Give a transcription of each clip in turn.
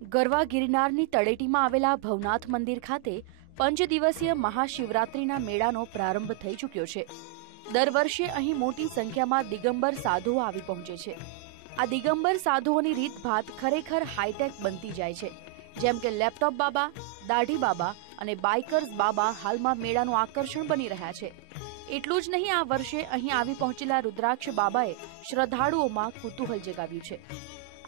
ગરવા ગિરનારની તળેટીમાં આવેલા ભવનાથ મંદિર ખાતે 5 દિવસીય મહાશિવરાત્રીના મેળાનો પ્રારંભ થઈ ચૂક્યો છે। દર વર્ષે અહીં મોટી સંખ્યામાં દિગંબર સાધુઓ આવી પહોંચે છે। આ દિગંબર સાધુઓની રીતભાત ખરેખર હાઈટેક બનતી જાય છે, જેમ કે લેપટોપ બાબા, દાઢી બાબા અને બાઇકર્સ બાબા હાલમાં મેળાનું આકર્ષણ બની રહ્યા છે। એટલું જ નહીં, આ વર્ષે અહીં આવી પહોંચેલા રુદ્રાક્ષ બાબાએ શ્રદ્ધાળુઓમાં કુતૂહલ જગાવ્યું છે।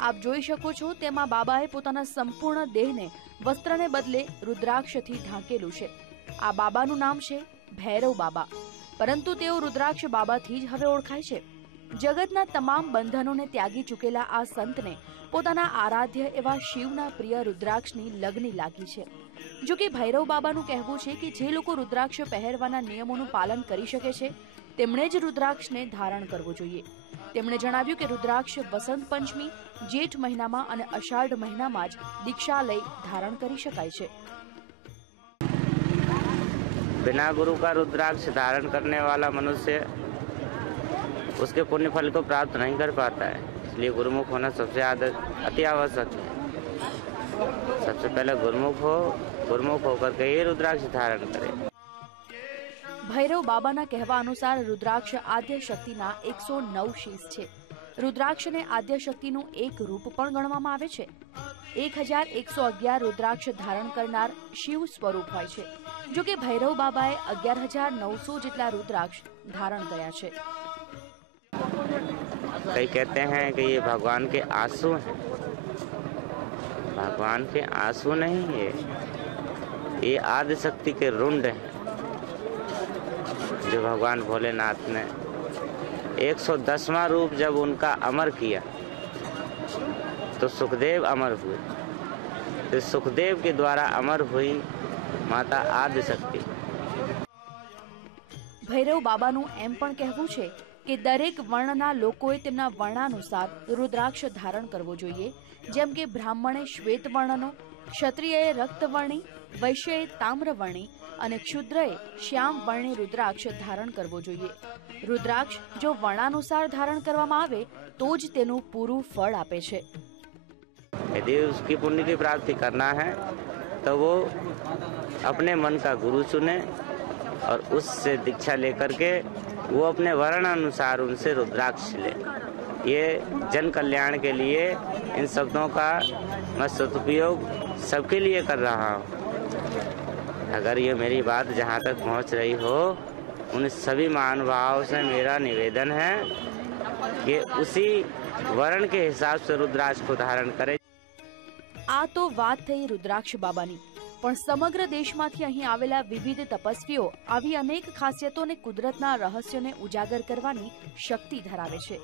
આપ જોઈ શકો છો તેમાં બાબાએ પોતાના સંપૂર્ણ દેહને વસ્ત્રને બદલે રુદ્રાક્ષથી ઢાંકેલું છે। આ બાબાનું નામ છે ભૈરવ બાબા, પરંતુ તેઓ રુદ્રાક્ષ બાબાથી જ હવે ઓળખાય છે। જગતના તમામ બંધનોને ત્યાગી ચૂકેલા આ સંતને પોતાના આરાધ્ય એવા શિવના પ્રિય રુદ્રાક્ષની લગ્ની લાગી છે। જો કે ભૈરવ બાબાનું કહેવું છે કે જે લોકો રુદ્રાક્ષ પહેરવાના નિયમોનું પાલન કરી શકે છે તેમણે જ રુદ્રાક્ષને ધારણ કરવો જોઈએ। તેમણે જણાવ્યું કે રુદ્રાક્ષ વસંત પંચમી, જેઠ મહિનામાં અને અષાઢ મહિનામાં જ દીક્ષા લઈ ધારણ કરી શકાય છે। बिना गुरु का रुद्राक्ष धारण करने वाला मनुष्य उसके पुण्य फल को प्राप्त नहीं कर पाता है, इसलिए गुरुमुख होना सबसे अति आवश्यक है। सबसे पहले गुरुमुख होकर के ही रुद्राक्ष धारण करे। ભૈરવ બાબાના કહેવા અનુસાર રુદ્રાક્ષ આદ્ય શક્તિના 109 શીશ છે। રુદ્રાક્ષને આદ્ય શક્તિનું એક રૂપ પણ ગણવામાં આવે છે। 1111 રુદ્રાક્ષ ધારણ કરનાર શિવ સ્વરૂપ હોય છે, જો કે ભૈરવ બાબાએ 11,900 જેટલા રુદ્રાક્ષ ધારણ કર્યા છે। कई कहते हैं कि ये भगवान के आंसू हैं। भगवान के आंसू नहीं, ये आदि शक्ति के रुंड हैं, जो भगवान भोलेनाथ ने 110वां रूप जब उनका अमर किया तो सुखदेव अमर हुए। तो सुखदेव के द्वारा अमर हुई माता आदि शक्ति। ભૈરવ બાબાનું એમ પણ કહેવું છે કે દરેક વર્ણના લોકોએ તેમના વર્ણાનુસાર રુદ્રાક્ષ ધારણ કરવો જોઈએ, જેમ કે બ્રાહ્મણે શ્વેત વર્ણનો, ક્ષત્રિયએ રક્તવર્ણી, વૈશ્યએ તામ્રવર્ણી અને ક્ષુદ્રએ શ્યામ વર્ણે રુદ્રાક્ષ ધારણ કરવો જોઈએ। રુદ્રાક્ષ જો વર્ણાનુસાર ધારણ કરવામાં આવે તો જ તેનું પૂરું ફળ આપે છે। यदि उसकी पुण्य की प्राप्ति करना है तो वो अपने मन का गुरु चुने और उससे दीक्षा लेकर के वो अपने वर्ण अनुसार उनसे रुद्राक्ष ले। ये जन कल्याण के लिए इन शब्दों का मैं सदुपयोग सबके लिए कर रहा हूँ। अगर ये मेरी बात जहाँ तक पहुँच रही हो, उन सभी महानुभावों से मेरा निवेदन है कि उसी वर्ण के हिसाब से रुद्राक्ष को धारण करें। આ તો વાત થઈ રુદ્રાક્ષ બાબાની, પણ સમગ્ર દેશમાંથી અહીં આવેલા વિવિધ તપસ્વીઓ આવી અનેક ખાસિયતોને કુદરતના રહસ્યોને ઉજાગર કરવાની શક્તિ ધરાવે છે।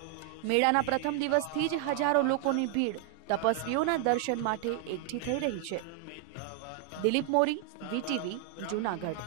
મેળાના પ્રથમ દિવસથી જ હજારો લોકોની ભીડ તપસ્વીઓના દર્શન માટે એકઠી થઈ રહી છે। દિલીપ મોરી, વીટીવી, જૂનાગઢ।